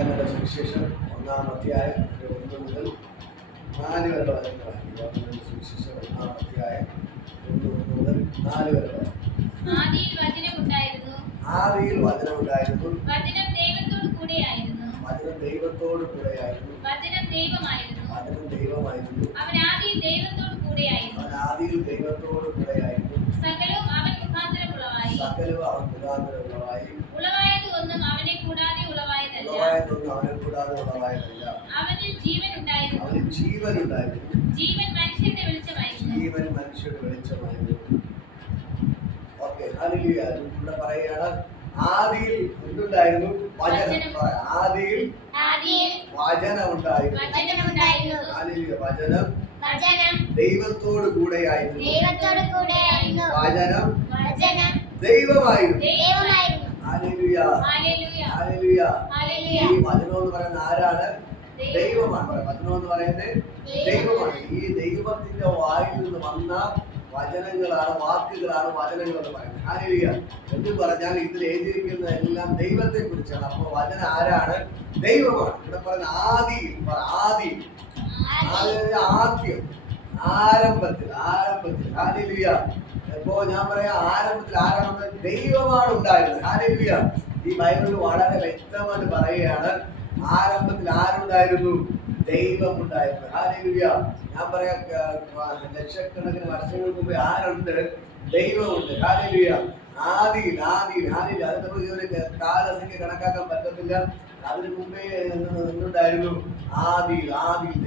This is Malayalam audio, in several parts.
യോഹന്നാന്റെ സുവിശേഷം 1-ാം അധ്യായം 1 മുതൽ 4 വരെയുള്ള വചനങ്ങളാണ്. യോഹന്നാന്റെ സുവിശേഷം 1-ാം അധ്യായം 1 മുതൽ 4 വരെ. ആദിയിൽ വചനമുണ്ടായിരുന്നു, ആദിയിൽ വചനമുണ്ടായിരുന്നു, വചനം ദൈവത്തോട് കൂടെയായിരുന്നു, വചനം ദൈവത്തോട് കൂടെയായിരുന്നു, വചനം ദൈവമായിരുന്നു, വചനം ദൈവമായിരുന്നു, അവൻ ആദിയിൽ ദൈവത്തോട് കൂടെയായിരുന്നു, അവൻ ആദിയിൽ ദൈവത്തോട് കൂടെയായിരുന്നു, സകലവും അവൻ മുഖാന്തരം ഉളവായി, സകലവും അവൻ മുഖാന്തരം ഉളവായി, ഉളവായത് ഒന്നും അവനെ കൂടാതെ ഉളവായതല്ല, ഉളവായതൊന്നും അവനെ കൂടാതെ ഉളവായതല്ല. അവനിൽ ജീവൻ ഉണ്ടായിരുന്നു, അവന് ജീവനുണ്ടായിരുന്നു, ജീവൻ മനുഷ്യന്റെ വെളിച്ചമായിരുന്നു, ജീവൻ മനുഷ്യരുടെ വെളിച്ചമായിരുന്നു. Okay, hallelujah. ഇവിടെ പറയുകയാണ് ആദിയിൽ എന്തുണ്ടായിരുന്നു? വചനം. ആദിയിൽ വചനം ഉണ്ടായിരുന്നു. ഹല്ലേലൂയ. വചനം ദൈവത്തോട് കൂടെയായിരുന്നു, വചനം ദൈവമായിരുന്നു. Hallelujah, hallelujah. ഈ വചനം എന്ന് പറയുന്ന ആരാണ്? ദൈവമാണ്. വചനം എന്ന് പറയുന്നത് ദൈവമാണ്. ഈ ദൈവത്തിന്റെ വായിൽ നിന്ന് വന്ന വചനങ്ങളാണ്, വാക്കുകളാണ് വചനങ്ങൾ എന്ന് പറയുന്നത്. ഹല്ലേലൂയ. എന്ന് പറഞ്ഞാൽ ഇതിൽ എഴുതിയിരിക്കുന്ന എല്ലാം ദൈവത്തെ കുറിച്ചാണ്. അപ്പൊ വചനം ആരാണ്? ദൈവമാണ്. ഇവിടെ പറയുന്ന ആദിയിൽ, ആദ്യം, ആരംഭത്തിൽ. ഹല്ലേലൂയ. ഇപ്പോ ഞാൻ പറയാം, ആരംഭത്തിൽ ആരാണ്? ദൈവമാണ് ഉണ്ടായിരുന്നത്. ഹല്ലേലൂയ. ഈ ബൈബിളിൽ വളരെ വ്യക്തമായിട്ട് പറയുകയാണ്, ആരംഭത്തിൽ ആരുണ്ടായിരുന്നു? ദൈവം ഉണ്ടായിരുന്നു. ഹല്ലേലൂയ. ഞാൻ പറയാം, ലക്ഷക്കണക്കിന് വർഷങ്ങൾക്ക് മുമ്പ് ആരുണ്ട്? ദൈവമുണ്ട്. ഹല്ലേലൂയ. ആദിയിൽ. അത് നമുക്ക് ഒരു കാലസംഖ്യ കണക്കാക്കാൻ പറ്റത്തില്ല. അതിന് മുമ്പേ എന്തുണ്ടായിരുന്നു? ആദിയിൽ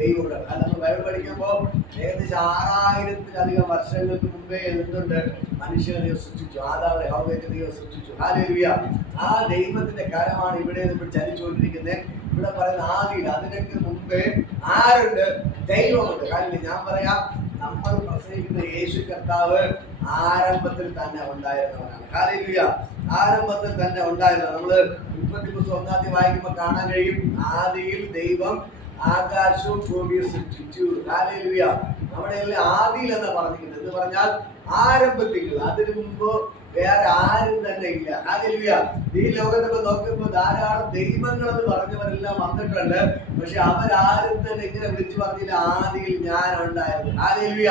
ദൈവമുണ്ട്. അത് നമ്മൾ ബൈബിൾ പഠിക്കുമ്പോൾ ഏകദേശം 6000-ലധികം വർഷങ്ങൾക്ക് മുമ്പേ എന്തുണ്ട്? മനുഷ്യനെ ദൈവം സൃഷ്ടിച്ചു. ആദാമിനെ ഹവ്വയെ ദൈവം സൃഷ്ടിച്ചു. ഹല്ലേലൂയ. ആ ദൈവത്തിന്റെ കരമാണ് ഇവിടെ നമ്മൾ ചലിച്ചുകൊണ്ടിരിക്കുന്നത്. ഇവിടെ പറയുന്ന ആദിയിൽ, അതിനൊക്കെ മുമ്പേ ആരുണ്ട്? ദൈവമുണ്ട്. കാരണം ഞാൻ പറയാം, നമ്മൾ പ്രസംഗിക്കുന്ന യേശു കർത്താവ് ആരംഭത്തിൽ തന്നെ ഉണ്ടായിരുന്നവനാണ്. ഹല്ലേലൂയ. ആരംഭത്തിൽ തന്നെ ഉണ്ടായിരുന്നത്. നമ്മള് ഉൽപ്പത്തി പുസ്തകം 1-ാം അധ്യായം വായിക്കുമ്പോൾ കാണാൻ കഴിയും, ആദിയിൽ ദൈവം ആകാശവും ഭൂമിയും സൃഷ്ടിച്ചു. ഹല്ലേലൂയ. നമ്മുടെ ആദിയിൽ എന്നാ പറഞ്ഞിരിക്കുന്നത്. എന്ന് പറഞ്ഞാൽ ആരംഭത്തിൽ, അതിനു മുമ്പ് വേറെ ആരും തന്നെ ഇല്ല. ഹല്ലേലൂയ. ഈ ലോകത്തൊക്കെ നോക്കുമ്പോൾ ധാരാളം ദൈവങ്ങൾ എന്ന് പറഞ്ഞവരെല്ലാം വന്നിട്ടുണ്ട്. പക്ഷെ അവരാരും തന്നെ ഇങ്ങനെ വിളിച്ചു പറഞ്ഞില്ല, ആദിയിൽ ഞാൻ ഉണ്ടായിരുന്നു. ഹല്ലേലൂയ.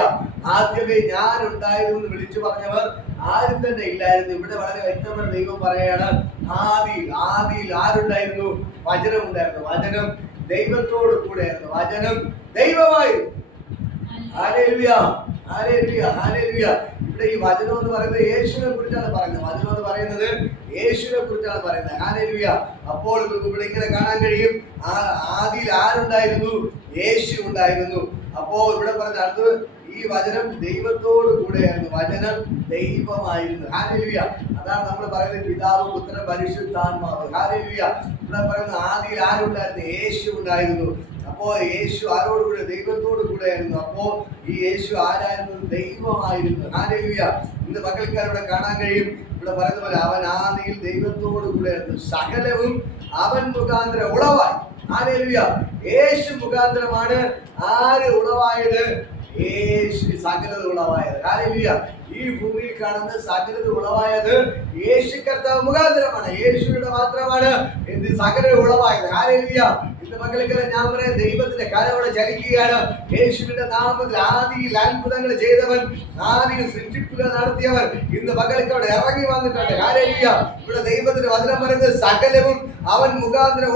ആദ്യമേ ഞാൻ ഉണ്ടായിരുന്നു എന്ന് വിളിച്ചു പറഞ്ഞവർ ആരും തന്നെ ഇല്ലായിരുന്നു. ഇവിടെ വളരെ വ്യക്തമായ ദൈവം പറയാണ്, ആദിയിൽ ആരുണ്ടായിരുന്നു? വചനം ഉണ്ടായിരുന്നു. വചനം ദൈവത്തോട് കൂടെയായിരുന്നു. വചനം ദൈവമായിരുന്നു. ഹല്ലേലൂയ. ഇവിടെ ഈ വചനം എന്ന് പറയുന്നത് യേശുവിനെ കുറിച്ചാണ് പറയുന്നത്. വചനം എന്ന് പറയുന്നത് യേശുവിനെ കുറിച്ചാണ് പറയുന്നത്. ഹല്ലേലൂയ. അപ്പോൾ ഇവിടെ ഇങ്ങനെ കാണാൻ കഴിയും, ആദിയിൽ ആരുണ്ടായിരുന്നു? യേശു ഉണ്ടായിരുന്നു. അപ്പോ ഇവിടെ പറഞ്ഞ അടുത്ത് ഈ വചനം ദൈവത്തോട് കൂടെയായിരുന്നു, വചനം ദൈവമായിരുന്നു. ഹല്ലേലൂയ. അതാണ് നമ്മൾ പറയുന്നത് പിതാവ്, പുത്രൻ, പരിശുദ്ധാത്മാവ്. ഹല്ലേലൂയ. ഇവിടെ പറയുന്ന ആദിയിൽ ആരുണ്ടായിരുന്നു? യേശു ഉണ്ടായിരുന്നു. അപ്പോ യേശു ആരോടുകൂടെ? ദൈവത്തോട് കൂടെയായിരുന്നു. അപ്പോ ഈ യേശു ആരായിരുന്നു? ദൈവമായിരുന്നു. ഹല്ലേലൂയ. ഇന്ന് മക്കൾക്കാരിവിടെ കാണാൻ കഴിയും, ഇവിടെ പറയുന്ന പോലെ അവൻ ആദിയിൽ ദൈവത്തോട് കൂടെയായിരുന്നു, സകലവും അവൻ മുഖാന്തരം ഉളവായി. ഹല്ലേലൂയ. യേശു മുഖാന്തരമാണ് ആര് ഉളവായത്? യേശു സകലത ഉളവായത്. ഹല്ലേലൂയ. ഈ ഭൂമിയിൽ കാണുന്ന സകലത ഉളവായത് യേശു കർത്താവ് മുഖാന്തരമാണ്. യേശുവിടെ മാത്രമാണ് എന്ത് സകല ഉളവായത്. ഹല്ലേലൂയ. ഇന്ന് മക്കൾക്ക് ഞാൻ പറയാം, ദൈവത്തിന്റെ കരവിടെ ചലിക്കുകയാണ്. യേശുവിന്റെ നാമത്തിൽ ആദിയിൽ അത്ഭുതങ്ങൾ ചെയ്തവൻ, ആദിയിൽ സൃഷ്ടിപ്പുകൾ നടത്തിയവൻ ഇന്ന് മക്കൾക്ക് അവിടെ ഇറങ്ങി വന്നിട്ടുണ്ട്. ഹല്ലേലൂയ. ഇവിടെ ദൈവത്തിന്റെ വചനം പറയുന്നത് സകലവും അവൻ മുഖാന്തരം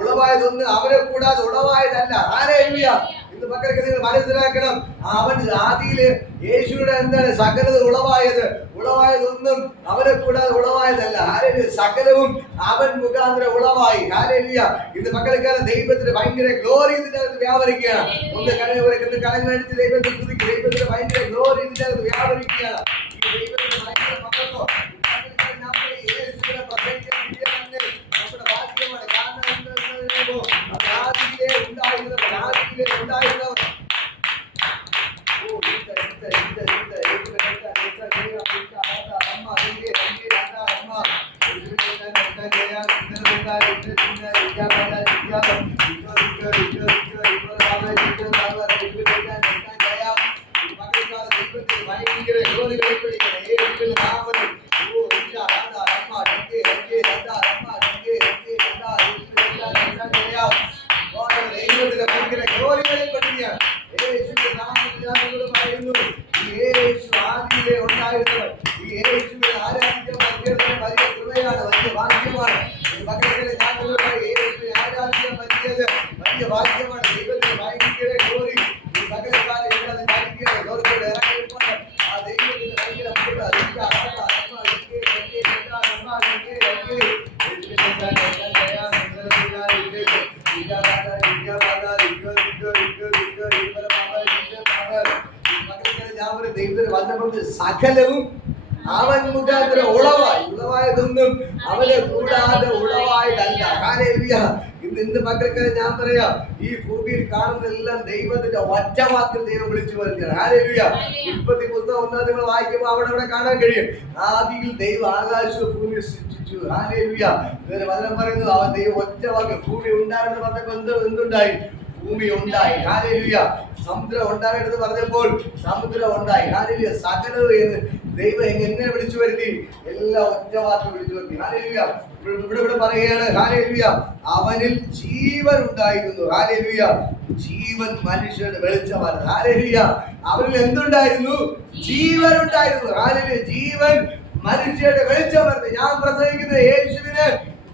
ഉളവായതൊന്നും അവനെ കൂടാതെ ഉളവായതല്ല. ഹല്ലേലൂയ. ഇന്ന് മക്കൾക്ക് നിങ്ങൾ മനസ്സിലാക്കണം, അവൻ ആദിയില് യേശുവിടെ എന്താണ്? സകലത ഉളവായതൊന്നും അവനെ കൂടാതെ ഉളവായതല്ല. ഹല്ലേലൂയ. സകലവും അവൻ മുഖാന്തരം ഉളവായി. ഹല്ലേലൂയ. ഇന്ന് മക്കൾക്കാണ് ദൈവത്തിന് ഭയങ്കര ഗ്ലോറി ഇതിന്റെ അകത്ത് വ്യാപരിക്കുകയാണ്. ഒന്ന് കലങ്ങളടിച്ച് ദൈവത്തെ സ്തുതിക്കുക. ദൈവത്തിന് ഭയങ്കര ഗ്ലോറി ഇതിന്റെ അകത്ത് വ്യാപരിക്കുകയാണ്. ഈ ദൈവത്തിന് ഭയങ്കര മഹത്വം യേശുവിനെ പ്രസംഗിക്കാൻ നമ്മുടെ ഭാഗ്യമാണ്. കാരണം എന്താണെന്നറിയാമോ? ആദിയിലേ ഉണ്ടായിരുന്നവർ ഭയങ്കര പകരത്തിലെ ഞാൻ നിങ്ങളോട് യേശുവിനെ ആരാധിക്കാൻ പറ്റിയത് വലിയ ഭാഗ്യമാണ്. ദൈവത്തിന് ഭയങ്കര ഗ്ലോറി. ഈ പകരക്കാലം ഇല്ലാതെ ധ്യാനിക്കുകയാണ്. ലോകത്തോട് ഇറങ്ങിയിട്ടുണ്ട്. ആ ദൈവത്തിന് ഭയങ്കര ദൈവത്തിന് വന്നപ്പോൾ സകലവും അവൻ മുഖാന്തരം ഉളവായതൊന്നും അവനെ കൂടാതെ ഉളവായതല്ല. ഹല്ലേലൂയ. ഇന്ന് മക്കൾക്ക് ഞാൻ പറയാം, ഈ ഭൂമിയിൽ കാണുന്നതെല്ലാം ദൈവത്തിന്റെ ഒറ്റ വാക്കിൽ ദൈവം വിളിച്ചു വരുന്നത്. ഹല്ലേലൂയ. ഉൽപ്പത്തി പുസ്തകം 1 നിങ്ങൾ വായിക്കുമ്പോൾ അവിടെ കാണാൻ കഴിയും, ആദിയിൽ ദൈവം ആകാശവും ഭൂമിയെ സൃഷ്ടിച്ചു. ഹല്ലേലൂയ. വചനം പറയുന്നു, അവൻ ദൈവം ഒറ്റ വാക്കിൽ ഭൂമി ഉണ്ടായെന്ന് പറഞ്ഞപ്പോൾ എന്തുണ്ടായി? ഭൂമി ഉണ്ടായി. ഹല്ലേലൂയ. സമുദ്രം ഉണ്ടാകേണ്ടത് പറഞ്ഞപ്പോൾ സമുദ്രം ഉണ്ടായി. ഹല്ലേലൂയ. സകലവും ദൈവം എങ്ങനെ വിളിച്ചു വരുത്തി? എല്ലാം ഒറ്റ വാക്കിൽ വിളിച്ചു വരുത്തി. ഹല്ലേലൂയ. ഇവിടെ പറയുകയാണ്, ഹല്ലേലൂയ, അവനിൽ ജീവൻ ഉണ്ടായിരുന്നു. ഹല്ലേലൂയ. ജീവൻ മനുഷ്യരുടെ വെളിച്ചമാണ്. ഹല്ലേലൂയ. അവനിൽ എന്തുണ്ടായിരുന്നു? ജീവൻ ഉണ്ടായിരുന്നു. ഹല്ലേലൂയ. ജീവൻ മനുഷ്യരുടെ വെളിച്ചമായിരുന്നു. ഞാൻ പ്രസംഗിക്കുന്ന യേശുവിന്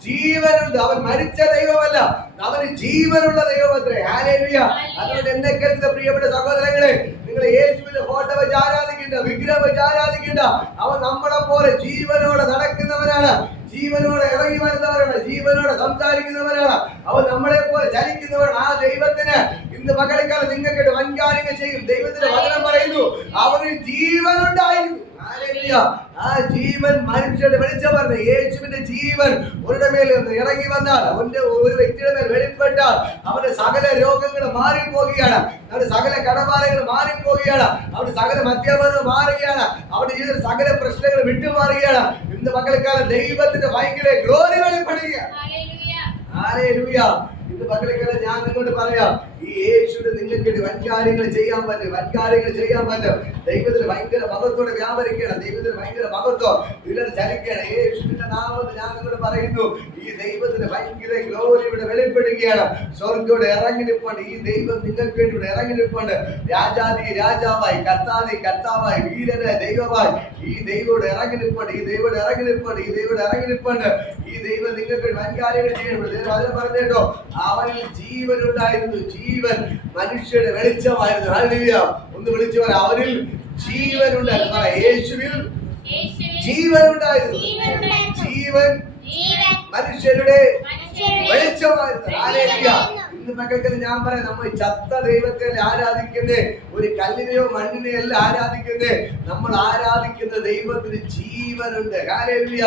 ജീവനുണ്ട്. അവൻ മരിച്ച ദൈവമല്ല, അവന് ജീവനുള്ള ദൈവമത്രേ. ഹല്ലേലൂയ. അതുകൊണ്ട് എന്നെ കേൾക്കുന്ന പ്രിയപ്പെട്ട സഹോദരങ്ങളെ, നിങ്ങൾ യേശുവിന്റെ ഫോട്ടോ വെച്ച് ആരാധിക്കേണ്ട, വിഗ്രഹം വെച്ച് ആരാധിക്കേണ്ട. അവൻ നമ്മളെ പോലെ ജീവനോടെ നടക്കുന്നവനാണ്, ജീവനോടെ ഇറങ്ങി വരുന്നവരാണ്, ജീവനോടെ സംസാരിക്കുന്നവരാണ്. അവൻ നമ്മളെ പോലെ ചലിക്കുന്നവരാണ്. ആ ദൈവത്തിന് ഇന്ന് പകൽക്കാലം നിങ്ങൾക്ക് വൻകാര്യങ്ങൾ ചെയ്യും. ദൈവത്തിന്റെ വചനം പറയുന്നു, അവന് ജീവനുണ്ടായിരുന്നു. ഹല്ലേലൂയ. ആ ജീവൻ മനുഷ്യരുടെ വെളിച്ചമായിരുന്നു. യേശുവിന്റെ ജീവൻ അവരുടെ മേൽ ഇറങ്ങി വന്നാൽ, അവന്റെ ഒരു വ്യക്തിയുടെ മേൽ വെളിപ്പെട്ടാൽ അവന്റെ സകല രോഗങ്ങൾ മാറിപ്പോവുകയാണ്, അവന്റെ സകല കടഭാരങ്ങൾ മാറിപ്പോവുകയാണ്, അവന്റെ സകല മദ്യപാനം മാറുകയാണ്, അവന്റെ ജീവിതത്തിൽ സകല പ്രശ്നങ്ങൾ വിട്ടുമാറുകയാണ്. ഇന്ന് പകൽക്കാലം ദൈവത്തിന്റെ ഭയങ്കര ഗ്ലോറി വെളിപ്പെടുകയാണ്. ഹല്ലേലൂയ. ഇന്ന് പകൽക്കാലം ഞാൻ നിങ്ങളോട് പറയാം, ഈ യേശുവിന് നിങ്ങൾക്ക് വൻകാര്യങ്ങൾ ചെയ്യാൻ പറ്റും, വൻകാര്യങ്ങൾ ചെയ്യാൻ പറ്റും. ദൈവത്തിന് ഭയങ്കര മഹത്വത്തോടെ വ്യാപരിക്കണം, ദൈവത്തിന് ഭയങ്കര മഹത്വം ഇതിൽ ചലിക്കണം. യേശുവിന്റെ നാമത്തിൽ ഞാൻ നിങ്ങളോട് പറയുന്നു, ഈ ദൈവത്തിന് ഭയങ്കര ഗ്ലോറി ഇവിടെ വെളിപ്പെടുകയാണ്. സ്വർഗ്ഗത്തോടെ ഇറങ്ങി നിൽപ്പുണ്ട്. ഈ ദൈവം നിങ്ങൾക്ക് വേണ്ടി ഇവിടെ ഇറങ്ങി നിൽപ്പുണ്ട്. രാജാതി രാജാവായി, കർത്താതി കർത്താവായി, വീരനായ ദൈവമായി ഈ ദൈവോട് ഇറങ്ങി നിൽപ്പുണ്ട്. ഈ ദൈവോട് ഇറങ്ങി നിൽപ്പുണ്ട്. ഈ ദൈവോട് ഇറങ്ങി നിൽപ്പുണ്ട്. ഈ ദൈവം നിങ്ങൾക്ക് വൻകാര്യങ്ങൾ ചെയ്യണം. അതിന് പറഞ്ഞേട്ടോ, അവനിൽ ജീവനുണ്ടായിരുന്നു. ജീവൻ മനുഷ്യരുടെ വെളിച്ചമായിരുന്നു. ഹല്ലേലൂയ. ഒന്ന് വിളിച്ചു പറ, അവനിൽ ജീവനുണ്ടായിരുന്നു. യേശുവിൽ ജീവനുണ്ടായിരുന്നു. ജീവൻ മനുഷ്യരുടെ വെളിച്ചമായിരുന്നു. ഹല്ലേലൂയ. ഇന്ന് മക്കൾക്ക് ഞാൻ പറയാം, നമ്മൾ ചത്ത ദൈവത്തെ ആരാധിക്കുന്നത്, ഒരു കല്ലിനെയോ മണ്ണിനെയോ അല്ല ആരാധിക്കുന്നത്. നമ്മൾ ആരാധിക്കുന്ന ദൈവത്തിന് ജീവനുണ്ട്. ഹല്ലേലൂയ.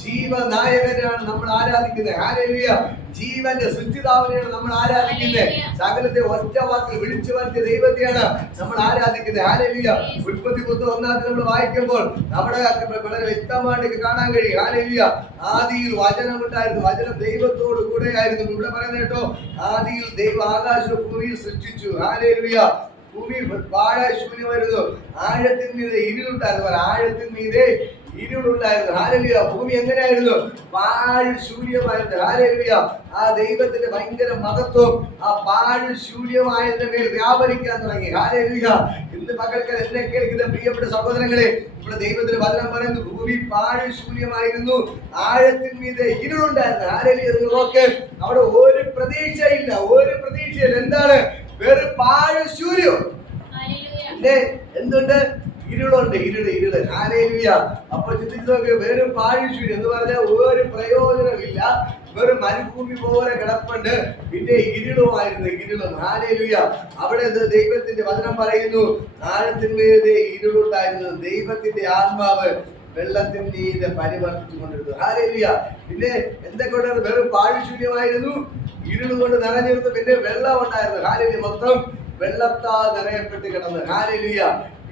ജീവനായകനാണ് നമ്മൾ ആരാധിക്കുന്നത്. ഹല്ലേലൂയ. ജീവന്റെ സൃഷ്ടിതാവിനെയാണ് നമ്മൾ ആരാധിക്കുന്നത്. സകലത്തെ ഒറ്റ വാക്കിൽ വിളിച്ചു വരുത്തിയ ദൈവത്തെയാണ് നമ്മൾ ആരാധിക്കുന്നത്. ഹല്ലേലൂയ. ഉൽപ്പത്തി പുസ്തകം 1 നമ്മൾ വായിക്കുമ്പോൾ നമ്മുടെ വളരെ വ്യക്തമായിട്ട് കാണാൻ കഴിയും. ഹല്ലേലൂയ. ആദിയിൽ വചനം ഉണ്ടായിരുന്നു, വചനം ദൈവത്തോട് കൂടെയായിരുന്നു. ഇവിടെ പറയുന്നത് കേട്ടോ, ആദിയിൽ ദൈവം ആകാശവും ഭൂമിയും സൃഷ്ടിച്ചു. ഹല്ലേലൂയ. ഭൂമി വാഴ ശൂന്യമായിരുന്നു, ആഴത്തിന്മീതെ ഇരുളുണ്ടായിരുന്നു. ആഴത്തിന്മീതെ ഇരുളുണ്ടായിരുന്നു. ഹല്ലേലൂയ. ഭൂമി എങ്ങനെയായിരുന്നു? പാഴ് ശൂന്യമായിരുന്നു. ഹല്ലേലൂയ. ആ ദൈവത്തിന്റെ ഭയങ്കര മഹത്വം ആ പാഴ് ശൂന്യമായതിന്റെ മേൽ വ്യാപരിക്കാൻ തുടങ്ങി. ഹല്ലേലൂയ. ഇന്ന് പകൽക്കാലം എന്നെ കേൾക്കുന്ന പ്രിയപ്പെട്ട സഹോദരങ്ങളെ, ഇവിടെ ദൈവത്തിന്റെ വചനം പറയുന്നു, ഭൂമി പാഴ് ശൂന്യമായിരുന്നു, ആഴത്തിന്മീതെ ഇരുളുണ്ടായിരുന്നു. ഹല്ലേലൂയ. നിങ്ങൾ നോക്ക്, അവിടെ ഒരു പ്രതീക്ഷയില്ല, ഒരു പ്രതീക്ഷയില്ല. എന്താണ്? വെറും പാഴ് ശൂന്യം. എന്തുണ്ട്? ഇരുളുണ്ട്, ഇരുള്. ഹല്ലേലൂയ. അപ്പോൾ ചിന്തിച്ചു നോക്ക്, വെറും പാഴ്ശൂന്യം എന്ന് പറഞ്ഞാൽ ഒരു പ്രയോജനമില്ല, വെറും മരുഭൂമി പോലെ കിടപ്പുണ്ട്. പിന്നെ ഇരുളുമായിരുന്നു, ഇരുളും. ഹല്ലേലൂയ. അവിടെ ദൈവത്തിന്റെ വചനം പറയുന്നു, ആഴത്തിന്മീതെ ഇരുളുണ്ടായിരുന്നു, ദൈവത്തിന്റെ ആത്മാവ് വെള്ളത്തിന്മീതെ പരിവർത്തിച്ചു കൊണ്ടിരുന്നു. ഹല്ലേലൂയ. പിന്നെ എന്തൊക്കെ? വെറും പാഴ്ശൂന്യമായിരുന്നു, ഇരുളുകൊണ്ട് നിറഞ്ഞിരുന്നു, പിന്നെ വെള്ളം ഉണ്ടായിരുന്നു. ഹല്ലേലൂയ. മൊത്തം വെള്ളത്താൽ നിറയപ്പെട്ട് കിടന്നു. ഹല്ലേലൂയ.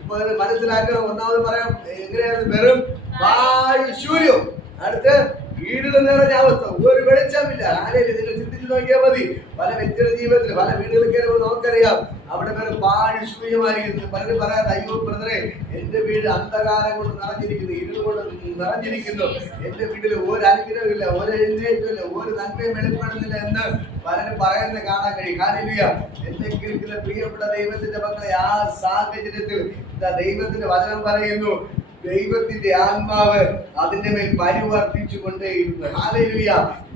ഇപ്പോൾ മനസ്സിലാക്കണം. ഒന്നാമത് പറയാം, എങ്ങനെയായിരുന്നു? വെറും പാഴ്ശൂന്യം. അടുത്ത് വീടുകൾ നിറഞ്ഞ അവസ്ഥ, ഒരു വെളിച്ചമില്ല. ഹല്ലേലൂയ. നിങ്ങൾ ചിന്തിച്ചു നോക്കിയാൽ മതി. പല വ്യക്തികളുടെ ജീവിതത്തിൽ, പല വീടുകളിൽ കയറുമ്പോൾ നമുക്കറിയാം, അവിടെ വെറും പാഴ്ശൂന്യമായിരിക്കുന്നു. പലരും പറയാം, അയ്യോ ബ്രദറെ, എന്റെ വീട് അന്ധകാരം കൊണ്ട് നിറഞ്ഞിരിക്കുന്നു, ഇരുൾ കൊണ്ട് നിറഞ്ഞിരിക്കുന്നു, എന്റെ വീട്ടിൽ ഒരു അനുഗ്രഹമില്ല, ഒരു എഴുന്നേറ്റമില്ല, ഒരു നന്മയും വെളിപ്പെടുന്നില്ല എന്ന് പലരും പറയുന്നത് കാണാൻ കഴിയും. ഹല്ലേലൂയ. എന്നെ കേൾക്കുന്ന പ്രിയപ്പെട്ട ദൈവത്തിന്റെ മക്കളെ, ആ സാഹചര്യത്തിൽ ദൈവത്തിന്റെ വചനം പറയുന്നു, ദൈവത്തിന്റെ ആത്മാവ് അതിന്റെ മേൽ പരിവർത്തിച്ചു കൊണ്ടേയിരുന്നു. ഹല്ലേലൂയ.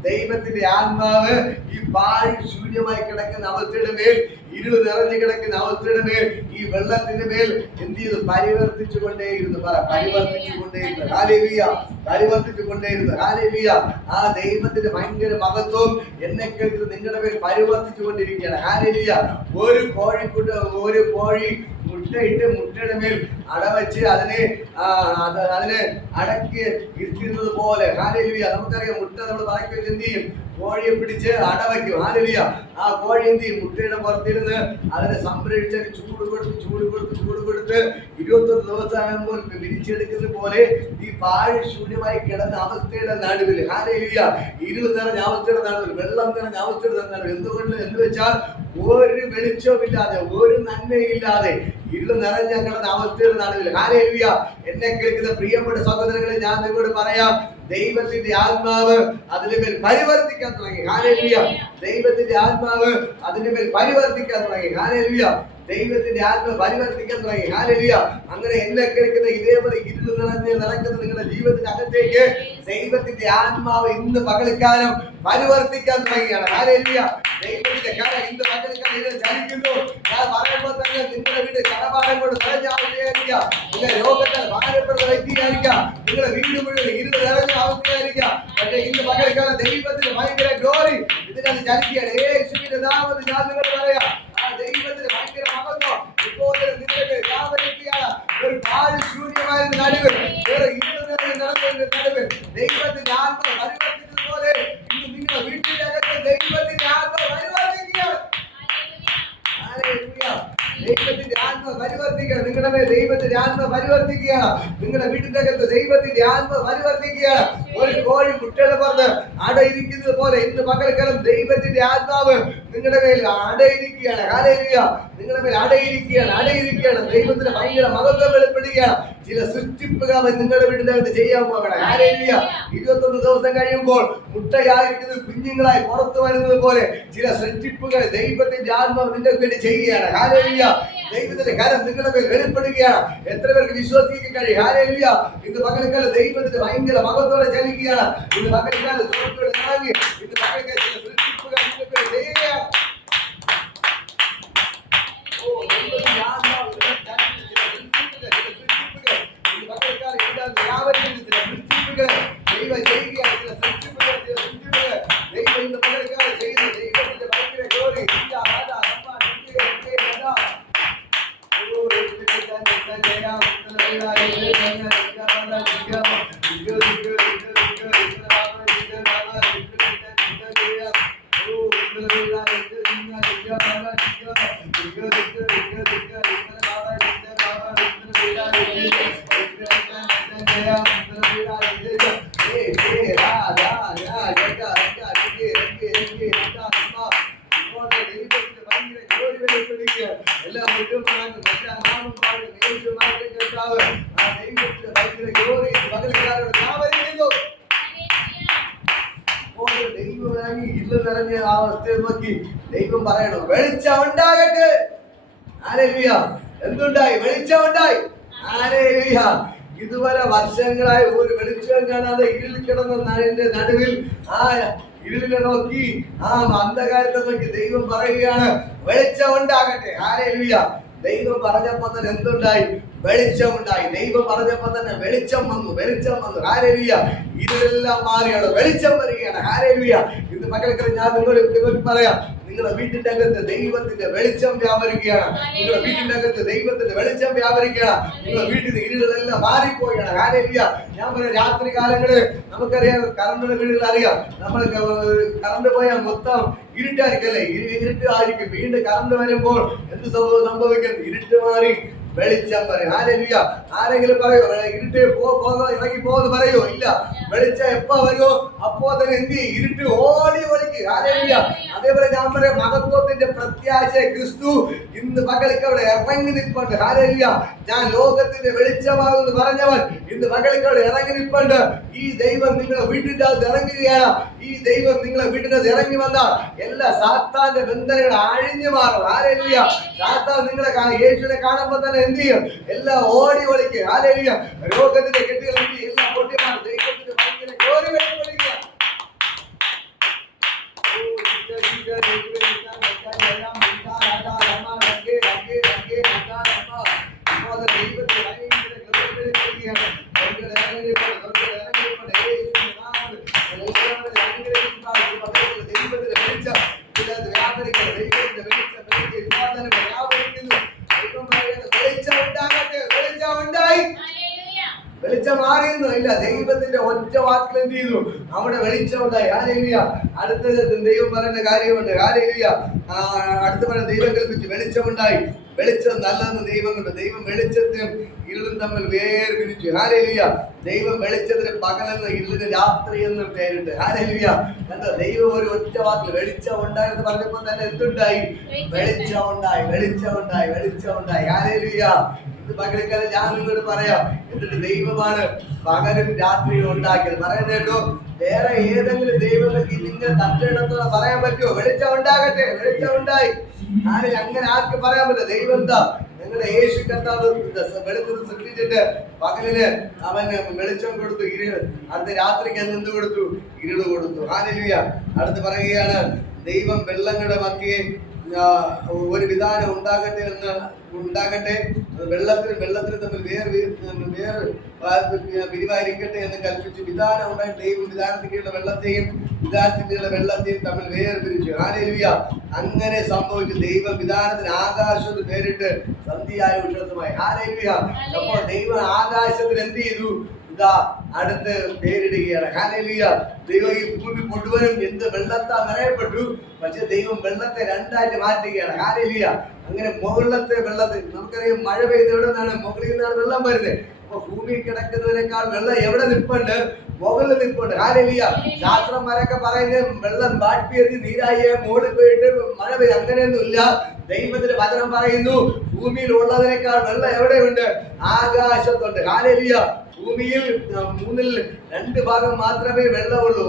ദൈവത്തിന്റെ ആത്മാവ് ഈ പാഴ് ശൂന്യമായി കിടക്കുന്ന അവസ്ഥയുടെ മേൽ, ഇരുൾ നിറഞ്ഞു കിടക്കുന്ന അവസ്ഥയുടെ മേൽ, ഈ വെള്ളത്തിന്റെ മേൽ എന്ത് ചെയ്തു? പരിവർത്തിച്ചു കൊണ്ടേയിരുന്നു. പരിവർത്തിച്ചു കൊണ്ടേയിരുന്നു. ഹല്ലേലൂയ. പരിവർത്തിച്ചു കൊണ്ടേയിരുന്നു. ഹല്ലേലൂയ. ആ ദൈവത്തിന്റെ ഭയങ്കര മഹത്വം എന്നെ കേൾക്കുന്ന നിങ്ങളുടെ മേൽ പരിവർത്തിച്ചു കൊണ്ടിരിക്കുകയാണ്. ഹല്ലേലൂയ. ഒരു കോഴി മുട്ടയിട്ട് മുട്ടയുടെ മേൽ അടവച്ച് അതിനെ അടക്കി ഇരുത്തിരുന്നത് പോലെ, ഹല്ലേലൂയ. നമുക്കറിയാം, മുട്ട നമ്മൾ പറക്കി വെച്ച് എന്ത് ചെയ്യും? കോഴിയെ പിടിച്ച് അടവയ്ക്കും. ഹല്ലേലൂയ. ആ കോഴി എന്ത് ചെയ്യും? മുട്ടയുടെ പുറത്തിരുന്ന് അതിനെ സംരക്ഷിച്ച് ചൂട് കൊടുത്ത് 21 ദിവസം ആകുമ്പോൾ വിരിച്ചെടുക്കുന്നത് പോലെ ഈ പാഴ് ശൂന്യമായി കിടന്ന അവസ്ഥയുടെ നടുവിൽ, ഹല്ലേലൂയ, ഇരുൾ നിറഞ്ഞ അവസ്ഥയുടെ നടുവിൽ, വെള്ളം നിറഞ്ഞ അവസ്ഥയുടെ നടുവിൽ, എന്തുകൊണ്ട് എന്ന് വെച്ചാൽ ഒരു വെളിച്ചവുമില്ലാതെ, ഒരു നന്മയില്ലാതെ ഇരുൾ നിറഞ്ഞ കിടന്ന അവസ്ഥയുടെ നടുവിൽ, ഹല്ലേലൂയ, എന്നെ കേൾക്കുന്ന പ്രിയപ്പെട്ട സഹോദരങ്ങളെ, ഞാൻ നിങ്ങളോട് പറയാം, ദൈവത്തിന്റെ ആത്മാവ് അതിന്റെ മേൽ പരിവർത്തിക്കാൻ തുടങ്ങി. ഹല്ലേലൂയ. ദൈവത്തിന്റെ ആത്മാവ് അതിന്റെ മേൽ പരിവർത്തിക്കാൻ തുടങ്ങി. ഹല്ലേലൂയ. ദൈവത്തിന്റെ ആത്മാവ് പരിവർത്തിക്കാൻ തുടങ്ങി. ഹല്ലേലൂയ. അങ്ങനെ എന്നെ കേൾക്കുന്ന ഇതേപോലെ ഇരുൾ നിറഞ്ഞ് നടക്കുന്ന നിങ്ങളുടെ ജീവിതത്തിന്റെ അകത്തേക്ക് ദൈവത്തിന്റെ ആത്മാവ് ഇന്ന് പകൽക്കാലം പരിവർത്തിക്കാൻ തുടങ്ങിയാണ്. ഹല്ലേലൂയ. ദൈവത്തിന്റെ കര ഇന്ന് പകൽക്കാലം ഇത് ചലിക്കുന്നു. ഞാൻ പറയുമ്പോൾ തന്നെ നിങ്ങളുടെ വീട് കടഭാരം കൊണ്ട് നിറഞ്ഞാവുകയായിരിക്കാം. നിങ്ങളുടെ രോഗത്താൽ ഭാരപ്പെടുന്ന വ്യക്തിയായിരിക്കാം. നിങ്ങളുടെ വീട് മുഴുവൻ ഇരുൾ നിറഞ്ഞ അവസ്ഥയായിരിക്കാം. പക്ഷേ ഇന്ന് പകൽക്കാലം ദൈവത്തിന്റെ ഭയങ്കര ഗ്ലോറി ഇതിനകത്ത് ചലിക്കുകയാണ്. യേശുവിന്റെ നാമത്തിൽ ഞാൻ നിങ്ങളോട് പറയാം, ആ ദൈവത്തിന് ഭയങ്കര മഹത്വം ഇപ്പോൾ നിങ്ങൾക്ക് വ്യാപരിക്കുകയാണ്. ഒരു പാഴ് ശൂന്യമായ നടുവിൽ, വേറെ ഇരുൾ നിറഞ്ഞ നടുവിൽ ദൈവത്തിന്റെ ആത്മാവ് പരിവർത്തിച്ചതുപോലെ ഇന്ന് നിങ്ങളുടെ വീട്ടിനകത്ത് ദൈവത്തിന്റെ ആത്മാവ് പരിവർത്തിക്കുകയാണ്. ഹല്ലേലൂയ. ദൈവത്തിന്റെ ആത്മാവ് പരിവർത്തിക്കുകയാണ്. നിങ്ങളുടെ മേൽ ദൈവത്തിന്റെ ആത്മാവ് പരിവർത്തിക്കുകയാണ്. നിങ്ങളുടെ വീട്ടിന്റെ അകത്ത് ദൈവത്തിന്റെ ആത്മാവ് പരിവർത്തിക്കുകയാണ്. ഒരു കോഴി മുട്ടയുടെ പുറത്ത് അടയിരിക്കുന്നത് പോലെ ഇന്ന് പകൽക്കാലം ദൈവത്തിന്റെ ആത്മാവ് നിങ്ങളുടെ മേൽ അടയിരിക്കുകയാണ്. ഹല്ലേലൂയ. നിങ്ങളുടെ മേൽ അടയിരിക്കുകയാണ്. ദൈവത്തിന്റെ ഭയങ്കര മഹത്വം വെളിപ്പെടുകയാണ്. ചില സൃഷ്ടിപ്പുകൾ അവൻ നിങ്ങളുടെ വീടിന്റെ അകത്ത് ചെയ്യാൻ പോകണം. ഹല്ലേലൂയ. 21 ദിവസം കഴിയുമ്പോൾ മുട്ടയായിരിക്കുന്നത് കുഞ്ഞുങ്ങളായി പുറത്തു വരുന്നത് പോലെ ചില സൃഷ്ടിപ്പുകൾ ദൈവത്തിന്റെ ആത്മാവ് നിങ്ങൾക്ക് വേണ്ടി ചെയ്യുകയാണ്. ഹല്ലേലൂയ. ദൈവത്തിന്റെ കരം നിങ്ങളുടെ മേൽ വെളിപ്പെടുകയാണ്. എത്ര പേർക്ക് വിശ്വസിക്കാൻ കഴിയും? ഹല്ലേലൂയ. ഇന്ന് പകൽക്കാലം ദൈവത്തിന്റെ ഭയങ്കര മഹത്വത്തോടെ ചലിക്കുകയാണ്. ഇന്ന് പകൽക്കാലം സുഖത്തോടെ ഇറങ്ങി ഇന്ന് പകൽക്കാലം ചില സൃഷ്ടിപ്പുകൾ നിങ്ങൾക്ക് വേണ്ടി ചെയ്യുകയാണ്. ദൈവം പറയണോ, വെളിച്ചം ഉണ്ടാകട്ടെ. ഹല്ലേലൂയ. എന്തുണ്ടായി? വെളിച്ചം ഉണ്ടായി. ഹല്ലേലൂയ. ഇതുവരെ വർഷങ്ങളായി ഒരു വെളിച്ചം കാണാതെ ഇരുൾ കിടന്ന നടുവിൽ ആ ഇരുളിനെ നോക്കി, ആ അന്ധകാരത്തെ നോക്കി ദൈവം പറയുകയാണ്, വെളിച്ചം ഉണ്ടാകട്ടെ. ഹല്ലേലൂയ. ദൈവം പറഞ്ഞപ്പോൾ തന്നെ എന്തുണ്ടായി? വെളിച്ചമുണ്ടായി. ദൈവം പറഞ്ഞപ്പോൾ തന്നെ വെളിച്ചം വന്നു. ഹല്ലേലൂയ. ഇരുളെല്ലാം മാറിയാണ്, വെളിച്ചം വരികയാണ്. ഹല്ലേലൂയ. ഇന്ന് പകൽക്കാലം ഞാൻ നിങ്ങളോട് പറയാം, നിങ്ങളുടെ വീട്ടിന്റെ അകത്ത് ദൈവത്തിന്റെ വെളിച്ചം വ്യാപരിക്കുകയാണ്. നിങ്ങളുടെ വീട്ടിന്റെ അകത്ത് ദൈവത്തിന്റെ വെളിച്ചം വ്യാപരിക്കുകയാണ്. നിങ്ങളുടെ വീട്ടിൽ ഇരുളെല്ലാം മാറിപ്പോവുകയാണ്. ഹല്ലേലൂയ. ഞാൻ പറയാം, രാത്രി കാലങ്ങളിൽ നമുക്കറിയാം, കറണ്ടിന്റെ വീടുകൾ അറിയാം, നമ്മൾ കറണ്ട് പോയാൽ മൊത്തം ഇരുട്ടായിരിക്കും അല്ലേ? ഇരുട്ട് ആയിരിക്കും. വീണ്ടും കറണ്ട് വരുമ്പോൾ എന്ത് സംഭവിക്കും? ഇരുട്ട് മാറി വെളിച്ചം പറയും. ഹല്ലേലൂയ. ആരെങ്കിലും പറയോ ഇരുട്ട് ഇറങ്ങി പോകുന്നു പറയോ? ഇല്ല. വെളിച്ചം എപ്പോ വരുമോ അപ്പോ തന്നെ എന്ത് ചെയ്യും? ഇരുട്ട് ഓടി ഒളിക്കും. ഹല്ലേലൂയ. അതേപോലെ ഞാൻ പറയാം, മഹത്വത്തിന്റെ പ്രത്യാശ ക്രിസ്തു ഇന്ന് പകൽക്ക് അവിടെ ഇറങ്ങി നിൽപ്പുണ്ട്. ഹല്ലേലൂയ. ഞാൻ ലോകത്തിന്റെ വെളിച്ചമാകുമെന്ന് പറഞ്ഞവൻ ഇന്ന് പകൽക്ക് അവിടെ ഇറങ്ങി നിൽപ്പുണ്ട്. ഈ ദൈവം നിങ്ങളെ വീട്ടിന്റെ അകത്ത് ഇറങ്ങുകയാണ്. ഈ ദൈവം നിങ്ങളെ വീട്ടിന്റെ അകത്ത് ഇറങ്ങി വന്നാൽ എല്ലാ സാത്താന്റെ ബന്ധനങ്ങൾ അഴിഞ്ഞു മാറും. ഹല്ലേലൂയ. സാത്താൻ നിങ്ങളെ യേശുവിനെ കാണുമ്പോൾ തന്നെ എന്ത് ചെയ്യും? എല്ലാം ഓടി ഒളിക്കും. ഹല്ലേലൂയ. രോഗത്തിന്റെ കെട്ടുകൾ എല്ലാം പൊട്ടിമാറും. ദൈവത്തിന്റെ ഭയങ്കര ഗ്ലോറി വെളിപ്പെടുക. വെളിച്ചം മാറിയെന്നോ ഇല്ല, ദൈവത്തിന്റെ ഒറ്റ വാക്കിൽ എന്ത് ചെയ്തു? അവിടെ വെളിച്ചം ഉണ്ടായി. ഹല്ലേലൂയ. അടുത്തത് ദൈവം പറയുന്ന കാര്യമുണ്ട്. ഹല്ലേലൂയ. അടുത്ത പറയുന്ന ദൈവം കൽപ്പിച്ചു വെളിച്ചമുണ്ടായി. വെളിച്ചം നല്ലതെന്ന് ദൈവം കണ്ടു. ദൈവം വെളിച്ചത്തിനും ഇരുളും തമ്മിൽ വേർതിരിച്ചു. ഹല്ലേലൂയ. ദൈവം വെളിച്ചത്തിന് പകലെന്ന് ഇരുളിന് രാത്രി എന്നും പേരിട്ട്. ഹല്ലേലൂയ. കണ്ടോ, ദൈവം ഒരു ഒറ്റ വാക്കിൽ വെളിച്ചം ഉണ്ടായെന്ന് പറഞ്ഞപ്പോൾ തന്നെ എന്തുണ്ടായി? വെളിച്ചം ഉണ്ടായി, വെളിച്ചം ഉണ്ടായി, വെളിച്ചം ഉണ്ടായി. ഹല്ലേലൂയ. ഇത് പകലിക്കാലം ഞാൻ നിങ്ങളോട് പറയാം, എന്നിട്ട് ദൈവമാണ് പകലും രാത്രിയും ഉണ്ടാക്കിയത്. പറയുന്നത് കേട്ടോ, വേറെ ഏതെങ്കിലും ദൈവങ്ങൾക്ക് നിങ്ങൾ തട്ടിടത്തോടെ പറയാൻ പറ്റുമോ? വെളിച്ചം ഉണ്ടാകട്ടെ, വെളിച്ചം ഉണ്ടായി. അങ്ങനെ ആർക്കും പറയാൻ പറ്റില്ല. ദൈവം എന്താ? നിങ്ങളുടെ യേശു കർത്താവ് വെളുത്തത് സൃഷ്ടിച്ചിട്ട് പകലിന് അവന് വെളിച്ചം കൊടുത്തു, അടുത്ത രാത്രിക്ക് എന്ത് കൊടുത്തു? ഇരുള് കൊടുത്തു. ഹല്ലേലൂയ. അടുത്ത് പറയുകയാണ്, ദൈവം വെള്ളങ്ങളുടെ മധ്യേ ഒരു വിധാനം ഉണ്ടാകട്ടെ എന്ന് ഉണ്ടാകട്ടെ, വെള്ളത്തിന് തമ്മിൽ പിരിവായിരിക്കട്ടെ എന്ന് കൽപ്പിച്ചു. വിധാനം ഉണ്ടായി. ദൈവം വിധാനത്തിലുള്ള വെള്ളത്തെയും വിധാനത്തിലുള്ള വെള്ളത്തെയും തമ്മിൽ വേർപിരിച്ചു. ഹല്ലേലൂയ. അങ്ങനെ സംഭവിച്ചു. ദൈവം വിധാനത്തിന് ആകാശത്ത് പേരിട്ട് സന്ധ്യയായ ഉഷസ്സുമായി. ഹല്ലേലൂയ. അപ്പോൾ ദൈവം ആകാശത്തിൽ എന്ത് ചെയ്തു? ഇതാ അടുത്ത് പേരിടുകയാണ്. ഹല്ലേലൂയ. ദൈവം ഈ ഭൂമി മുഴുവനും എന്ത് വെള്ളത്താൽ നിറയപ്പെട്ടു, പക്ഷെ ദൈവം വെള്ളത്തെ രണ്ടായിട്ട് മാറ്റുകയാണ്. ഹല്ലേലൂയ. അങ്ങനെ മുകളിലത്തെ വെള്ളത്തിൽ നമുക്കറിയാം, മഴ പെയ്ത് എവിടെ നിന്നാണ്? മുകളിൽ നിന്നാണ് വെള്ളം വരുന്നത്. അപ്പൊ ഭൂമി കിടക്കുന്നതിനേക്കാൾ വെള്ളം എവിടെ നിൽപ്പുണ്ട്? മുകളിൽ നിൽപ്പുണ്ട്. ഹല്ലേലൂയ. ശാസ്ത്രന്മാരൊക്കെ പറയുന്നത് വെള്ളം ബാഷ്പീകരിച്ച് നീരായി മുകളിൽ പോയിട്ട് മഴ പെയ്ത്. അങ്ങനെയൊന്നും ഇല്ല. ദൈവത്തിന്റെ വചനം പറയുന്നു, ഭൂമിയിൽ ഉള്ളതിനേക്കാൾ വെള്ളം എവിടെയുണ്ട്? ആകാശത്തുണ്ട്. ഹല്ലേലൂയ. ഭൂമിയിൽ 2 ഭാഗം മാത്രമേ വെള്ളമുള്ളൂ.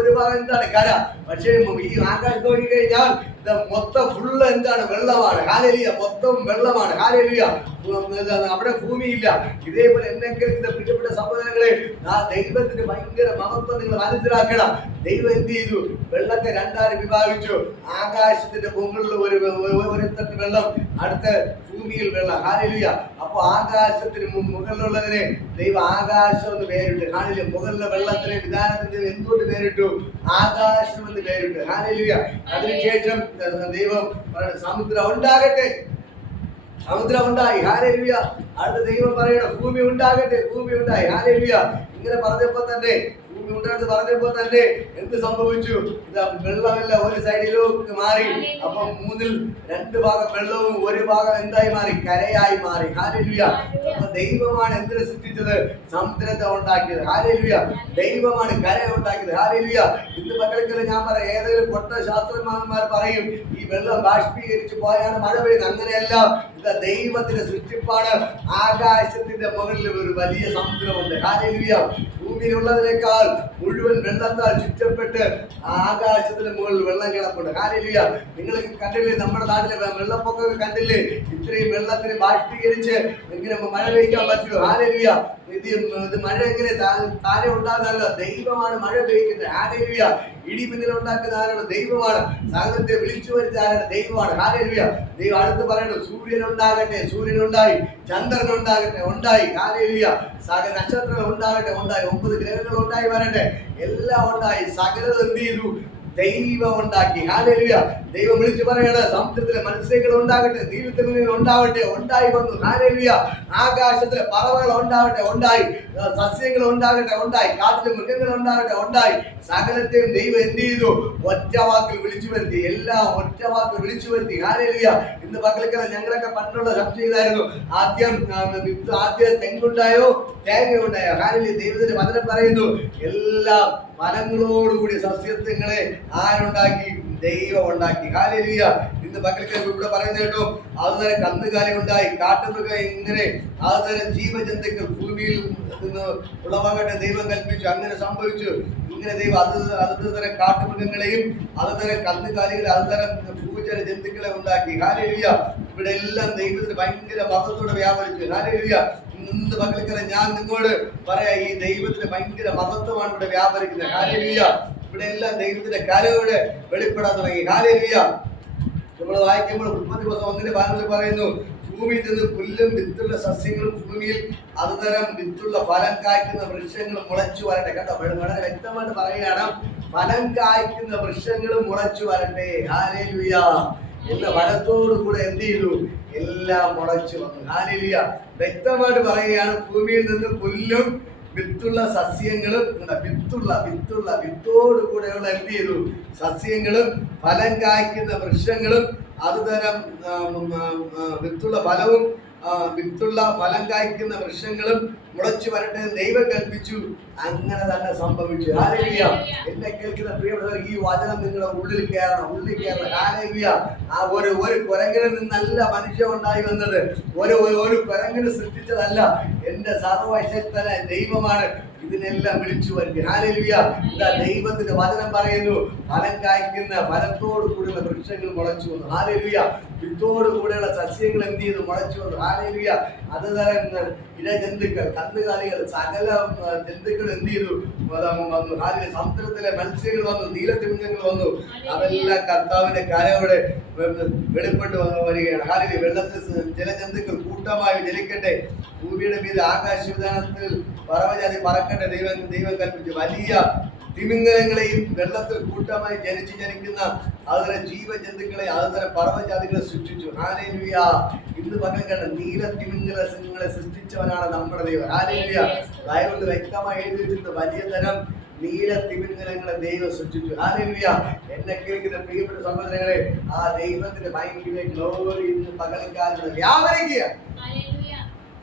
ഒരു ഭാഗം എന്താണ്? കര. പക്ഷേ ഈ ആകാശത്ത് നോക്കി കഴിഞ്ഞാൽ മൊത്തം ഫുള്ള് എന്താണ്? വെള്ളമാണ്. ഹല്ലേലൂയ. മൊത്തം വെള്ളമാണ്. ഹല്ലേലൂയ. അവിടെ ഭൂമിയില്ല. ഇതേപോലെ എന്തെങ്കിലും പ്രിയപ്പെട്ട സഹോദരങ്ങളെ, ആ ദൈവത്തിന്റെ ഭയങ്കര മഹത്വം നിങ്ങൾ മനസ്സിലാക്കണം. ദൈവം എന്ത് ചെയ്തു? വെള്ളത്തെ രണ്ടായി വിഭാഗിച്ചു. ആകാശത്തിന്റെ മുകളിൽ ഒരു തട്ട് വെള്ളം, അടുത്ത ഭൂമിയിൽ വെള്ളം. ഹല്ലേലൂയ. അപ്പൊ ആകാശത്തിന് മുകളിലുള്ളതിനെ ദൈവം ആകാശം എന്ന് പേരിട്ടു. ഹല്ലേലൂയ. മുകളിലെ വെള്ളത്തിന് വിധാനത്തിന് എന്തുകൊണ്ട് പേരിട്ടു? ആകാശം എന്ന് പേരിട്ടു. ഹല്ലേലൂയ. അതിനുശേഷം ദൈവം സമുദ്രം ഉണ്ടാകട്ടെ. സമുദ്രം ഉണ്ടായി. ഹല്ലേലൂയ. അടുത്ത ദൈവം പറയണം, ഭൂമി ഉണ്ടാകട്ടെ. ഭൂമി ഉണ്ടായി. ഹല്ലേലൂയ. ഇങ്ങനെ പറഞ്ഞപ്പോ തന്നെ ഉണ്ടായിട്ട് പറഞ്ഞപ്പോ തന്നെ എന്ത് സംഭവിച്ചു? ഇതാ വെള്ളമെല്ലാം ഒരു സൈഡിലേക്ക് മാറി. അപ്പൊ 2 ഭാഗം വെള്ളവും 1 ഭാഗം എന്തായി മാറി? കരയായി മാറി. ഹല്ലേലൂയ. അപ്പൊ ദൈവമാണ് എന്തിനെ സൃഷ്ടിച്ചത്? സമുദ്രത്തെ ഉണ്ടാക്കിയത്. ഹല്ലേലൂയ. ദൈവമാണ് കര ഉണ്ടാക്കിയത്. ഹല്ലേലൂയ. ഇന്ന് മക്കൾക്ക് ഞാൻ പറയാം, ഏതെങ്കിലും പൊട്ട ശാസ്ത്രജ്ഞന്മാർ പറയും ഈ വെള്ളം ബാഷ്പീകരിച്ച് പോയാണ് മഴ പെയ്യുന്നത്. അങ്ങനെയല്ല. ഇതാ ദൈവത്തിന്റെ സൃഷ്ടിപ്പാണ്. ആകാശത്തിന്റെ മുകളിൽ ഒരു വലിയ സമുദ്രമുണ്ട്. ഹല്ലേലൂയ. ഭൂമിയിലുള്ളതിനേക്കാൾ മുഴുവൻ വെള്ളത്താൽ ചുറ്റപ്പെട്ട് ആകാശത്തിന് മുകളിൽ വെള്ളം കിടപ്പുണ്ട്. ഹല്ലേലൂയ. നിങ്ങൾ കണ്ടില്ലേ, നമ്മുടെ നാട്ടിലെ വെള്ളപ്പൊക്കമൊക്കെ കണ്ടില്ലേ? ഇത്രയും വെള്ളത്തിന് ബാഷ്പീകരിച്ച് എങ്ങനെ മഴ പെയ്ക്കാൻ പറ്റുമോ? ഹല്ലേലൂയ. ഇത് മഴ എങ്ങനെ താനെ ഉണ്ടാകുന്നതല്ല, ദൈവമാണ് മഴ പെയ്യുന്നത്. ഹല്ലേലൂയ. ഇടിമിന്നൽ ഉണ്ടാക്കുന്ന ആരാണ്? ദൈവമാണ്. സകലത്തെ വിളിച്ചു വരുന്ന ആരാണ്? ദൈവമാണ്. ഹല്ലേലൂയ. ദൈവം അടുത്ത് പറയണം, സൂര്യൻ ഉണ്ടാകട്ടെ. സൂര്യൻ ഉണ്ടായി. ചന്ദ്രൻ ഉണ്ടാകട്ടെ. ഉണ്ടായി. ഹല്ലേലൂയ. സകല നക്ഷത്രങ്ങൾ ഉണ്ടാകട്ടെ. ഉണ്ടായി. 9 ഗ്രഹങ്ങൾ ഉണ്ടായി വരട്ടെ. എല്ലാം ഉണ്ടായി. സകലത് എന്ത് ചെയ്തു? ദൈവം ഉണ്ടാക്കി. ഹല്ലേലൂയ. ദൈവം വിളിച്ചു പറയാണ്, സമുദ്രത്തിലെ മത്സ്യങ്ങൾ ഉണ്ടാകട്ടെ, നീലത്തിമിംഗലങ്ങൾ ഉണ്ടാവട്ടെ. ഉണ്ടായി വന്നു. ഹല്ലേലൂയ. ആകാശത്തിലെ പറവകൾ ഉണ്ടാകട്ടെ. ഉണ്ടായി. സസ്യങ്ങൾ ഉണ്ടാകട്ടെ. ഉണ്ടായി. കാട്ടിലെ മൃഗങ്ങൾ ഉണ്ടാകട്ടെ. ഉണ്ടായി. സകലത്തെയും ദൈവം എന്ത് ചെയ്തു? ഒറ്റ വാക്കിൽ വിളിച്ചു വരുത്തി. എല്ലാം ഒറ്റ വാക്കിൽ വിളിച്ചു വരുത്തി. ഹല്ലേലൂയ. ഇന്ന് പകൽക്കാലം ഞങ്ങളൊക്കെ പണ്ടുള്ള സംശയം ഇതായിരുന്നു, ആദ്യം തെങ്ങുണ്ടായോ തേങ്ങ ഉണ്ടായോ? ഹല്ലേലൂയ. ദൈവത്തിന്റെ വചനം പറയുന്നു, എല്ലാം ഫലങ്ങളോടുകൂടി സസ്യങ്ങളെ ആരുണ്ടാക്കി? ദൈവം ഉണ്ടാക്കി. ഹല്ലേലൂയ. ഇന്ന് പകൽക്കാലം ഇവിടെ പറയുന്നത് കേട്ടോ, അതുതരം കന്നുകാലി ഉണ്ടായി. കാട്ടുമൃഗം ഇങ്ങനെ അതുതരം ജീവജന്തുക്കൾ ഭൂമിയിൽ നിന്ന് ഉളവാകട്ടെ ദൈവം കൽപ്പിച്ചു. അങ്ങനെ സംഭവിച്ചു. ഇങ്ങനെ ദൈവം അതുതരം കാട്ടുമൃഗങ്ങളെയും അതുതരം കന്നുകാലികളെ അതുതരം ഭൂചര ജന്തുക്കളെ ഉണ്ടാക്കി. ഹല്ലേലൂയ. ഇവിടെ എല്ലാം ദൈവത്തിന് ഭയങ്കര മഹത്വത്തോടെ വ്യാപരിച്ചു. ഹല്ലേലൂയ. ഇന്ന് പകൽക്കാലം ഞാൻ നിങ്ങളോട് പറയാം, ഈ ദൈവത്തിന് ഭയങ്കര മഹത്വമാണ് ഇവിടെ വ്യാപരിക്കുന്നത്. ഹല്ലേലൂയ. ഇവിടെ എല്ലാം ദൈവത്തിന്റെ കരവിടെ വെളിപ്പെടാൻ തുടങ്ങി. ഹല്ലേലൂയ. നമ്മൾ വായിക്കുമ്പോൾ ഉൽപ്പത്തി പുസ്തകം 1:12 പറയുന്നു, ഭൂമിയിൽ നിന്ന് പുല്ലും വിത്തുള്ള സസ്യങ്ങളും ഭൂമിയിൽ അതുതരം വിത്തുള്ള ഫലം കായ്ക്കുന്ന വൃക്ഷങ്ങളും മുളച്ചു വരട്ടെ. കേട്ടോ, വളരെ വ്യക്തമായിട്ട് പറയുകയാണ്, ഫലം കായ്ക്കുന്ന വൃക്ഷങ്ങളും മുളച്ചു വരട്ടെ. ഹല്ലേലൂയ. എല്ലാ ഫലത്തോടു കൂടെ എന്ത് ചെയ്തു? എല്ലാം മുളച്ചു വന്നു. ഹല്ലേലൂയ. വ്യക്തമായിട്ട് പറയുകയാണ്, ഭൂമിയിൽ നിന്ന് പുല്ലും വിത്തുള്ള സസ്യങ്ങളും വിത്തോടു കൂടെയുള്ള എന്ത് ചെയ്തു? സസ്യങ്ങളും ഫലം കായ്ക്കുന്ന വൃക്ഷങ്ങളും അതുതരം വിത്തുള്ള ഫലവും വിത്തുള്ള ഫലം കായ്ക്കുന്ന വൃക്ഷങ്ങളും മുളച്ചു വരട്ടെ ദൈവം കൽപ്പിച്ചു. അങ്ങനെ തന്നെ സംഭവിച്ചു. ഹല്ലേലൂയ. എന്നെ കേൾക്കുന്ന പ്രിയപ്പെട്ടവർ, ഈ വചനം നിങ്ങളുടെ ഉള്ളിൽ കയറണം. ഹല്ലേലൂയ. ആ ഒരു കുരങ്ങിൽ നിന്നല്ല മനുഷ്യൻ ഉണ്ടായി വന്നത്. ഒരു കുരങ്ങിന് സൃഷ്ടിച്ചതല്ല. എന്റെ സർവശക്തനായ ദൈവമാണ് ഇതിനെല്ലാം വിളിച്ചു വരുന്നത്. ഹല്ലേലൂയ. ഇതാ ദൈവത്തിന്റെ വചനം പറയുന്നു, ഫലം കായ്ക്കുന്ന ഫലത്തോടു കൂടിയുള്ള വൃക്ഷങ്ങൾ മുളച്ചു വന്നു. ഹല്ലേലൂയ. വിത്തോടു കൂടെയുള്ള സസ്യങ്ങൾ എന്ത് ചെയ്തു? മുളച്ചു വന്നു. ഹല്ലേലൂയ. അത് തരം ഇഴജന്തുക്കൾ, കന്നുകാലികൾ, സകല ജന്തുക്കൾ എന്ത് ചെയ്തു? വന്നു. ഹല്ലേലൂയ. സമുദ്രത്തിലെ മത്സ്യങ്ങൾ വന്നു, നീലത്തിമിംഗങ്ങൾ വന്നു. അതെല്ലാം കർത്താവിന്റെ കരയോടെ വെളിപ്പെട്ട് വരികയാണ്. ഹല്ലേലൂയ. വെള്ളത്തിൽ ജലജന്തുക്കൾ കൂട്ടമായി ജലിക്കട്ടെ, ഭൂമിയുടെ മീതെ ആകാശവിധാനത്തിൽ പറവജാതി പറക്കട്ടെ ദൈവം കൽപ്പിച്ചു. വലിയ തിമിംഗലങ്ങളെയും വെള്ളത്തിൽ കൂട്ടമായി ജനിക്കുന്ന അതുതരം ജീവജന്തുക്കളെ അതുതരം പറവജാതികളെ സൃഷ്ടിച്ചു. ഹല്ലേലൂയ. ഇന്ന് പകൽ നീല തിമിംഗലങ്ങളെ സൃഷ്ടിച്ചവനാണ് നമ്മുടെ ദൈവം. ഹല്ലേലൂയ. ബൈബിളിൽ വ്യക്തമായി എഴുതിയിട്ടുണ്ട്, വലിയ തരം നീല തിമിംഗലങ്ങളെ ദൈവം സൃഷ്ടിച്ചു. ഹല്ലേലൂയ. എന്നെ കേൾക്കുന്ന പ്രിയപ്പെട്ട സഹോദരങ്ങളെ, ആ ദൈവത്തിന്റെ ഭയങ്കര ഗ്ലോറി ഇന്ന് പകൽക്കാലത്ത് വ്യാപരിക്കുക.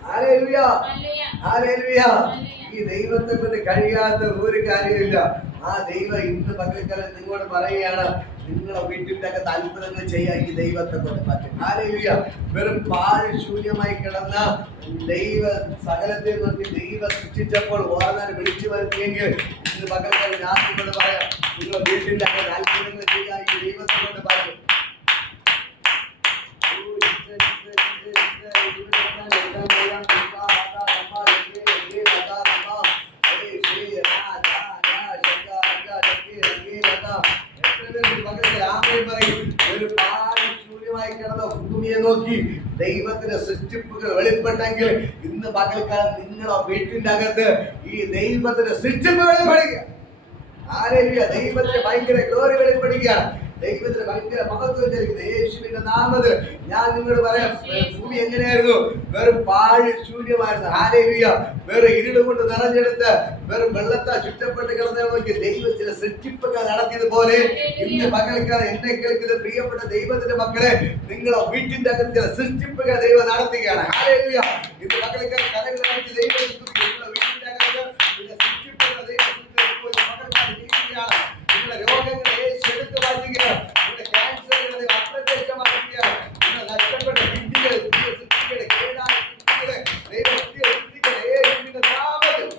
ഹല്ലേലൂയ. ഹല്ലേലൂയ. ഈ ദൈവത്തെ കൊണ്ട് കഴിയാത്ത ഒരു കാര്യമില്ല. ആ ദൈവം ഇന്ന് പകൽക്കാലം നിങ്ങളോട് പറയുകയാണ്, നിങ്ങളുടെ വീട്ടിന്റെ അകത്ത് അത്ഭുതങ്ങൾ ചെയ്യാൻ ഈ ദൈവത്തെ കൊണ്ട് പറ്റും. ഹല്ലേലൂയ. വെറും പാഴ് ശൂന്യമായി കിടന്ന ദൈവ സകലത്തെ നോക്കി ദൈവം സൃഷ്ടിച്ചപ്പോൾ ഓർന്നാൻ വിളിച്ചു വരുത്തിയെങ്കിൽ ഇന്ന് പകൽക്കാലം ഞാൻ നിങ്ങളോട് പറയാം, നിങ്ങളുടെ വീട്ടിന്റെ അകത്ത് അത്ഭുതങ്ങൾ ചെയ്യാൻ ഈ ദൈവത്തെ കൊണ്ട് പറ്റും. ഭൂമിയെ നോക്കി ദൈവത്തിന്റെ സൃഷ്ടിപ്പുകൾ വെളിപ്പെട്ടെങ്കിൽ ഇന്ന് പകൽക്കാലം നിങ്ങളോ വീട്ടിന്റെ അകത്ത് ഈ ദൈവത്തിന്റെ സൃഷ്ടിപ്പ് വെളിപ്പെടുക. ഹല്ലേലൂയ. ദൈവത്തിന്റെ ഭയങ്കര ഗ്ലോറി വെളിപ്പെടുകയാണ്. ദൈവത്തിന് ഭയങ്കര മഹത്വം ചരിക്കുന്നത് യേശുവിന്റെ നാമത്തിൽ ഞാൻ നിങ്ങളോട് പറയാം, ഭൂമി എങ്ങനെയായിരുന്നു? വെറും പാഴ് ശൂന്യമായിരുന്നു. ഹല്ലേലൂയ. വെറും ഇരുള് കൊണ്ട് നിറഞ്ഞെടുത്ത് വെറും വെള്ളത്താൽ ചുറ്റപ്പെട്ട് കിടന്ന നോക്കി ദൈവം ചില സൃഷ്ടിപ്പുകൾ നടത്തിയതുപോലെ ഇന്ന് പകൽക്കാലം എന്നെ കേൾക്കുന്ന പ്രിയപ്പെട്ട ദൈവത്തിന്റെ മക്കളെ, നിങ്ങളോ വീട്ടിന്റെ അകത്ത് ചില സൃഷ്ടിപ്പുകൾ ദൈവം നടത്തുകയാണ്. ഹല്ലേലൂയ. ഇന്ന് പകൽക്കാലം കരകൾ നടത്തി ദൈവം വീട്ടിന്റെ അകത്ത് ചില സൃഷ്ടിപ്പുകൾ ദൈവം ചെയ്യുകയാണ്. നിങ്ങളുടെ രോഗങ്ങളെ യേശു എടുത്തു മാറ്റുകയാണ്. നിങ്ങളുടെ ക്യാൻസറുകളെ അപ്രത്യക്ഷമാക്കുകയാണ്. നിങ്ങൾ നഷ്ടപ്പെട്ട കിഡ്നികളെ കേടായ കിഡ്നികളെ ദൈവം യേശുവിന്റെ നാമത്തിൽ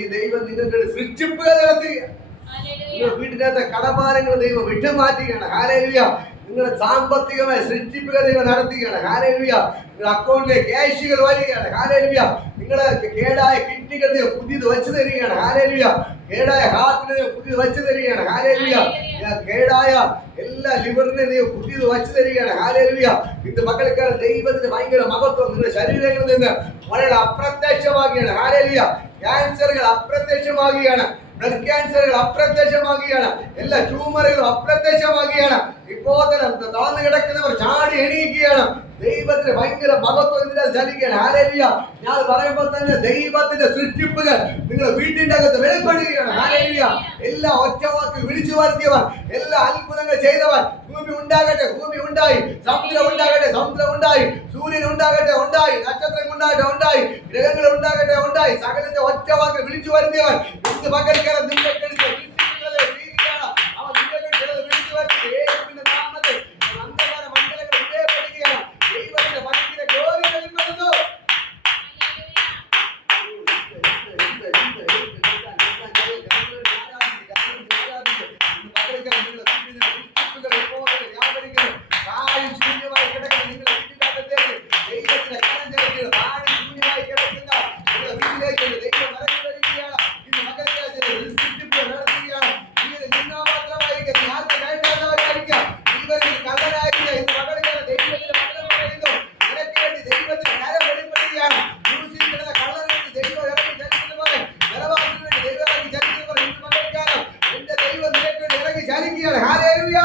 ഈ ദൈവം നിങ്ങൾക്ക് സൃഷ്ടിപ്പുകൾ നടത്തുക. വീട്ടിനകത്തെ കടഭാരങ്ങൾ ദൈവം വിട്ടുമാറ്റുകയാണ്. ഹല്ലേലൂയ. നിങ്ങളുടെ സാമ്പത്തികമായ സൃഷ്ടിപ്പുകൾ ദൈവം നടത്തുകയാണ്. ഹല്ലേലൂയ. നിങ്ങളുടെ അക്കൗണ്ടിലെ ക്യാഷുകൾ വരികയാണ്. ഹല്ലേലൂയ. നിങ്ങളുടെ കേടായ കിഡ്നികൾ ദൈവം പുതിയത് വെച്ച് തരികയാണ്. ഹല്ലേലൂയ. കേടായ ഹാർട്ടിനെ പുതിയത് വെച്ച് തരികയാണ്. ഹല്ലേലൂയ. കേടായ എല്ലാ ലിവറിനെ ദൈവം പുതിയത് വെച്ച് തരികയാണ്. ഹല്ലേലൂയ. ഇന്ന് മക്കൾക്കാർ ദൈവത്തിന്റെ ഭയങ്കര മഹത്വം നിങ്ങളുടെ ശരീരങ്ങളിൽ നിന്ന് വളരെ അപ്രത്യക്ഷമാകുകയാണ്. ഹല്ലേലൂയ. ക്യാൻസറുകൾ അപ്രത്യക്ഷമാകുകയാണ്. ബ്ലഡ് ക്യാൻസറുകൾ അപ്രത്യക്ഷമാകുകയാണ്. എല്ലാ ട്യൂമറുകളും അപ്രത്യക്ഷമാകുകയാണ്. ഇപ്പോൾ തന്നെ തളർന്നു കിടക്കുന്നവർ ചാടി എണീക്കുകയാണ്. ദൈവത്തിന് ഭയങ്കര മഹത്വം ഇതിനെ ചലിക്കുകയാണ്. ഹല്ലേലൂയ. ഞാൻ പറയുമ്പോൾ തന്നെ ദൈവത്തിന്റെ സൃഷ്ടിപ്പുകൾ നിങ്ങളുടെ വീട്ടിന്റെ അകത്ത് വെളിപ്പെടുകയാണ്. ഹല്ലേലൂയ. എല്ലാ ഒറ്റവാക്കിൽ വിളിച്ചു വരുത്തിയവൻ, എല്ലാ അത്ഭുതങ്ങൾ ചെയ്തവൻ, ഭൂമി ഉണ്ടാകട്ടെ, ഭൂമി ഉണ്ടായി. സമുദ്രം ഉണ്ടാകട്ടെ, സമുദ്രം ഉണ്ടായി. സൂര്യൻ ഉണ്ടാകട്ടെ, ഉണ്ടായി. നക്ഷത്രം ഉണ്ടാകട്ടെ, ഉണ്ടായി. ഗ്രഹങ്ങൾ ഉണ്ടാകട്ടെ, ഉണ്ടായി. സകലത്തെ ഒറ്റവാക്കിൽ വിളിച്ചു വരുത്തിയവൻ ഇന്ന് പകൽക്കാലം നിങ്ങൾക്ക് അവൻ നിങ്ങൾക്ക് ചിലത് വിളിച്ചു വരുത്തി യേശുവിന്റെ നാമത്തിൽ അന്ധകാര മണ്ഡലങ്ങൾ വിജയപ്പെടുകയാണ്. ദൈവത്തിന്റെ ഭക്തിയുടെ ഗ്ലോറി വെളിപ്പെടുന്നു. ശൂന്യമായി കിടക്കുന്ന നിങ്ങളുടെ വീട്ടിന്റെ അകത്തേക്ക് ദൈവത്തിന്റെ കരം ചെലുത്തുക. താഴെ ശൂന്യമായി കിടക്കുന്ന നിങ്ങളുടെ വീട്ടിലേക്ക് ദൈവം ഇറങ്ങി വരികയാണ്. ഇന്ന് മകരക്കാലത്തിൽ സൃഷ്ടിപ്പ് നടത്തുകയാണ്. നീ നിന്നാ മാത്രമായിരിക്കും, നീ ആർക്ക് വേണ്ടാത്തവരായിരിക്കാം, നീ വരുന്ന കള്ളനായിരിക്കാം. ഇന്ന് മകരക്കാലം ദൈവത്തിന്റെ മകനം പറയുന്നു, നിനക്ക് വേണ്ടി ദൈവത്തിന്റെ കരം വെളിപ്പെടുകയാണ്. ക്രൂശിൽ കിടന്ന കള്ളന് വേണ്ടി ദൈവം ഇറങ്ങി ചലിക്കുന്നത് പോലെ, ബലവാസിന് വേണ്ടി ദൈവം ഇറങ്ങി ചലിക്കുന്നത് പോലെ ഇന്ന് മകരക്കാലം എന്റെ ദൈവം നിനക്ക് വേണ്ടി ഇറങ്ങി ചലിക്കുകയാണ്. ഹല്ലേലൂയ.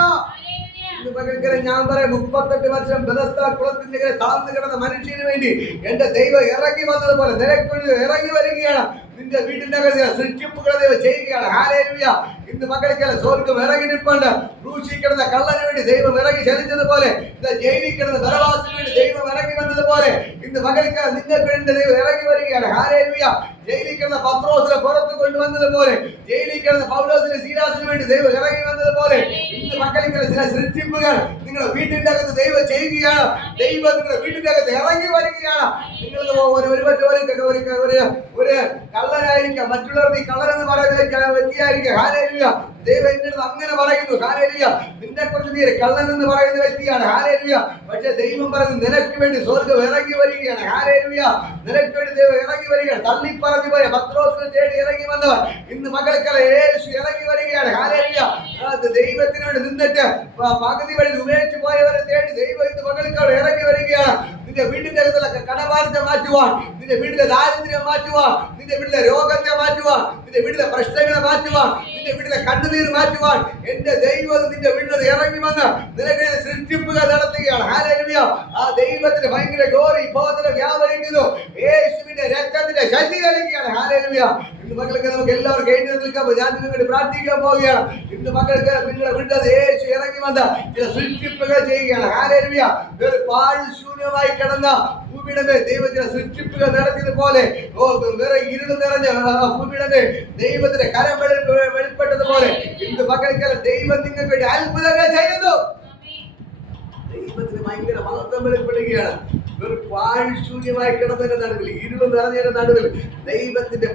ഞാൻ പറയാം, 38 വർഷം ബെഥസ്ദാ കുളത്തിന്റെ തളർന്നു കിടന്ന മനുഷ്യന് വേണ്ടി എന്റെ ദൈവം ഇറങ്ങി വന്നതുപോലെ നിനക്ക് ഇറങ്ങി വരികയാണ്. നിന്റെ വീട്ടിന്റെ അകത്ത് സൃഷ്ടിപ്പുകൾ ദൈവം ചെയ്യുകയാണ്. ഹല്ലേലൂയ. ഇന്ന് മക്കൾക്കെല്ലാം സ്വർഗ്ഗം ഇറങ്ങി നിൽപ്പുണ്ട്. ക്രൂശിൽ കിടന്ന കള്ളന് വേണ്ടി ദൈവം ഇറങ്ങി ചലിച്ചതുപോലെ, ഇന്ന് ജയിലിൽ കിടന്ന ബലവാസിന് വേണ്ടി ദൈവം ഇറങ്ങി വന്നതുപോലെ ഇന്ന് മകൾക്കെല്ലാം നിങ്ങൾക്ക് വേണ്ടി ദൈവം ഇറങ്ങി വരികയാണ്. ഹല്ലേലൂയ. ജയിലിൽ കിടന്ന പത്രോസിനെ പുറത്ത് കൊണ്ടുവന്നതുപോലെ, ജയിലിൽ കിടന്ന പൗലോസിനെ സീലാസിന് വേണ്ടി ദൈവം ഇറങ്ങി വന്നതുപോലെ ഇന്ന് മക്കൾക്കെല്ലാം ചില സൃഷ്ടിപ്പുകൾ നിങ്ങളുടെ വീട്ടിന്റെ അകത്ത് ദൈവം ചെയ്യുകയാണ്. ദൈവം നിങ്ങളുടെ വീട്ടിന്റെ അകത്ത് ഇറങ്ങി വരികയാണ്. നിങ്ങൾ ഒരു കള്ളനായിരിക്കാം, മറ്റുള്ളവർക്ക് ഈ കള്ളനെന്ന് പറയുന്ന വ്യക്തിയായിരിക്കാം. ഹല്ലേലൂയ. ദൈവം എന്നോട് അങ്ങനെ പറയുന്നു. ഹല്ലേലൂയ. നിന്നെ കുറിച്ച് നീ കള്ളൻ എന്ന് പറയുന്ന വ്യക്തിയാണ്. ഹല്ലേലൂയ. പക്ഷെ ദൈവം പറയുന്നു, നിനക്ക് വേണ്ടി സ്വർഗ്ഗം ഇറങ്ങി വരികയാണ്. ഹല്ലേലൂയ. നിനക്ക് വേണ്ടി ദൈവം ഇറങ്ങി വരികയാണ്. തള്ളിപ്പറഞ്ഞു പോയ പത്രോസിനെ തേടി ഇറങ്ങി വന്നവൻ ഇന്ന് മകൾക്കെല്ലാം യേശു ഇറങ്ങി വരികയാണ്. ഹല്ലേലൂയ. ദൈവത്തിന് വേണ്ടി നിന്നിട്ട് പകുതി വഴി ഉപേക്ഷിച്ച് പോയവരെ തേടി ദൈവം ഇന്ന് മകൾക്കെല്ലാം ഇറങ്ങി വരികയാണ്. നിന്റെ വീട്ടിന്റെ അകത്തുള്ള കടബാധ്യത മാറ്റുവാൻ, നിന്റെ വീട്ടിലെ ദാരിദ്ര്യം മാറ്റുവാൻ, നിന്റെ വീട്ടിലെ രോഗത്തെ മാറ്റുവാൻ, നിന്റെ വീട്ടിലെ പ്രശ്നങ്ങളെ മാറ്റുവാൻ, നിന്റെ വീട്ടിലെ കണ്ണുനീർ മാറ്റുവാൻ എന്റെ ദൈവം നിന്റെ വീട്ടിൽ ഇറങ്ങി വന്ന് നിനക്ക് സൃഷ്ടിപ്പുകൾ നടത്തുകയാണ്. ഹല്ലേലൂയ. ആ ദൈവത്തിന്റെ ഭയങ്കര ഗ്ലോറി ഇപ്പോൾ വ്യാപരിക്കുന്നു. യേശുവിന്റെ രക്തത്തിന്റെ ശക്തി നൽകുകയാണ്. ഹല്ലേലൂയ. ഇന്ന് മക്കൾക്ക് നമുക്ക് എല്ലാവർക്കും എഴുതി നിൽക്കാൻ ഞാൻ നിങ്ങൾക്ക് വേണ്ടി പ്രാർത്ഥിക്കാൻ പോവുകയാണ്. ഇന്ന് മക്കൾക്ക് നിങ്ങളുടെ വീട്ടിൽ യേശു ഇറങ്ങി വന്ന് ചില സൃഷ്ടിപ്പുകൾ ചെയ്യുകയാണ്. ഹല്ലേലൂയ. ഒരു പാഴ് ശൂന്യമായി കിടന്ന ഭൂമിയുടെ മേൽ ദൈവത്തിന്റെ സൃഷ്ടിപ്പുകൾ നടത്തിയതുപോലെ, വേറെ ഇരുള് നിറഞ്ഞ ഭൂമിയുടെ മേൽ ദൈവത്തിന്റെ കരം വെളിപ്പെട്ടതുപോലെ ഇന്ന് മക്കൾക്കെല്ലാം ദൈവം നിങ്ങൾക്ക് വേണ്ടി അത്ഭുതങ്ങൾ ചെയ്യുന്നു. ദൈവത്തിന് ഭയങ്കര മഹത്വം വെളിപ്പെടുകയാണ്. ഒരു പാഴ്ശൂന്യമായി കിടന്നതിന്റെ നടുവിൽ, ഇരുള് നിറഞ്ഞതിന്റെ നടുവിൽ ദൈവത്തിന്റെ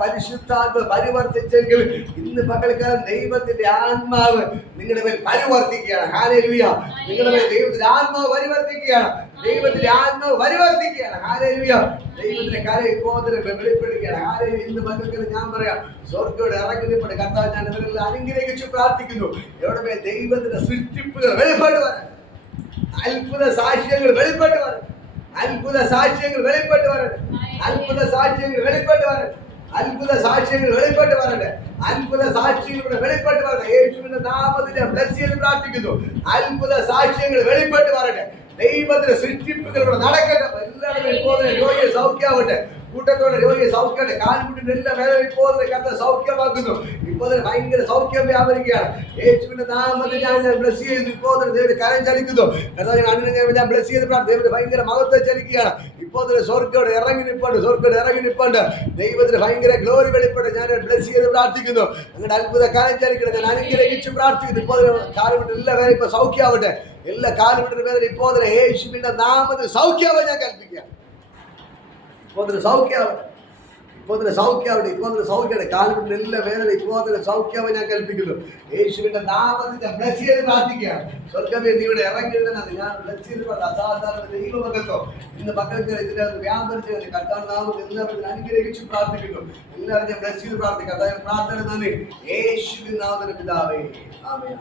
പരിശുദ്ധാത്മ പരിവർത്തിച്ചെങ്കിൽ ഇന്ന് പകൽക്കാലം ദൈവത്തിന്റെ ആത്മാവ് നിങ്ങളുടെ മേൽ പരിവർത്തിക്കുകയാണ്. ഹല്ലേലൂയ. നിങ്ങളുടെ മേൽ ദൈവത്തിന്റെ ആത്മാവ് പരിവർത്തിക്കുകയാണ്. ദൈവത്തിന്റെ ആത്മാവ് പരിവർത്തിക്കുകയാണ്. ഹല്ലേലൂയ. ദൈവത്തിന്റെ കാര്യം ഇപ്പോൾ വെളിപ്പെടുകയാണ്. ഹല്ലേലൂയ. ഇന്ന് മക്കൾക്ക് ഞാൻ പറയാം, സ്വർഗ്ഗത്തോട് ഇറങ്ങുന്നപ്പോൾ കർത്താവ് ഞാൻ ഇവരെല്ലാം അനുഗ്രഹിച്ചു പ്രാർത്ഥിക്കുന്നു. എവിടെ ദൈവത്തിന്റെ സൃഷ്ടിപ്പുകൾ വെളിപ്പെട്ട് വരണം, അത്ഭുത സാക്ഷ്യങ്ങൾ വെളിപ്പെട്ട് വരണം, അത്ഭുത സാക്ഷ്യങ്ങൾ വെളിപ്പെട്ട് വരട്ടെ, അത്ഭുത സാക്ഷ്യങ്ങൾ വെളിപ്പെട്ട് വരട്ടെ, അത്ഭുത സാക്ഷ്യങ്ങൾ വെളിപ്പെട്ട് വരട്ടെ, അത്ഭുത സാക്ഷ്യങ്ങളുടെ വെളിപ്പെട്ട് വരട്ടെ. യേശുവിന്റെ നാമത്തിൽ ബ്ലെസ് ചെയ്ത് പ്രാർത്ഥിക്കുന്നു. അത്ഭുത സാക്ഷ്യങ്ങൾ വെളിപ്പെട്ട് വരട്ടെ. ദൈവത്തിന്റെ സൃഷ്ടിപ്പുകളിലൂടെ നടക്കട്ടെ. എല്ലാവരും ഇപ്പോൾ രോഗിയെ സൗഖ്യമാവട്ടെ, കൂട്ടത്തോടെ രോഗിയെ സൗഖ്യമാവട്ടെ. കാൽമുട്ടിന്റെ എല്ലാ വേദന ഇപ്പോൾ കർത്താവ് സൗഖ്യമാക്കുന്നു. ഇപ്പോൾ ഭയങ്കര സൗഖ്യം വ്യാപരിക്കുകയാണ്. യേശുവിന്റെ നാമത്തിൽ ഞാൻ ബ്ലെസ് ചെയ്യുന്നു. ഇപ്പോൾ ദൈവം കരം ചലിക്കുന്നു. കർത്താവ് ഞാൻ ബ്ലെസ് ചെയ്ത് ദൈവത്തിന് ഭയങ്കര മഹത്വം ചലിക്കുകയാണ്. ഇപ്പോൾ സ്വർഗ്ഗത്തോട് ഇറങ്ങി നിൽപ്പുണ്ട്, സ്വർഗ്ഗത്തോട് ഇറങ്ങി നിൽപ്പുണ്ട്. ദൈവത്തിന് ഭയങ്കര ഗ്ലോറി വെളിപ്പെട്ട് ഞാൻ ബ്ലെസ് ചെയ്ത് പ്രാർത്ഥിക്കുന്നു. നിങ്ങളുടെ അത്ഭുത കാര്യം ചലിക്കണം. ഞാൻ അനുഗ്രഹിച്ച് പ്രാർത്ഥിക്കുന്നു. ഇപ്പോൾ കാലുമുട്ട് എല്ലാ വേദന ഇപ്പോൾ സൗഖ്യമാവട്ടെ. എല്ലാ കാലുമുട്ടിന്റെ വേദന ഇപ്പോൾ യേശുവിന്റെ നാമത്തിൽ സൗഖ്യമാവാൻ ഞാൻ കൽപ്പിക്കുകയാണ്. ഇപ്പോൾ സൗഖ്യമാവട്ടെ, ഇപ്പോൾ സൗഖ്യമാവട്ടെ, ഇപ്പോൾ സൗഖ്യമാണ്. കാലുമുട്ടിന്റെ എല്ലാ വേദന ഇപ്പോൾ സൗഖ്യമാവാൻ ഞാൻ കൽപ്പിക്കുന്നു. യേശുവിന്റെ നാമത്തിൽ ബ്ലെസ് ചെയ്ത് പ്രാർത്ഥിക്കുകയാണ്. സ്വർഗ്ഗമേ നീ ഇവിടെ ഇറങ്ങിയിരുന്നത് ഞാൻ ബ്ലെസ് ചെയ്ത് അസാധാരണ ദൈവമകത്തോ ഇന്ന് മക്കൾക്ക് ഇതിന്റെ വ്യാപരിച്ച് കർത്താവ് നാമത്തിൽ എല്ലാവരും അനുഗ്രഹിച്ചു പ്രാർത്ഥിക്കുന്നു. എല്ലാവരും ഞാൻ ബ്ലെസ് ചെയ്ത് പ്രാർത്ഥിക്കാം. പ്രാർത്ഥന നന്ദി. യേശുവിൻ നാമത്തിൽ പിതാവേ, ആമേൻ.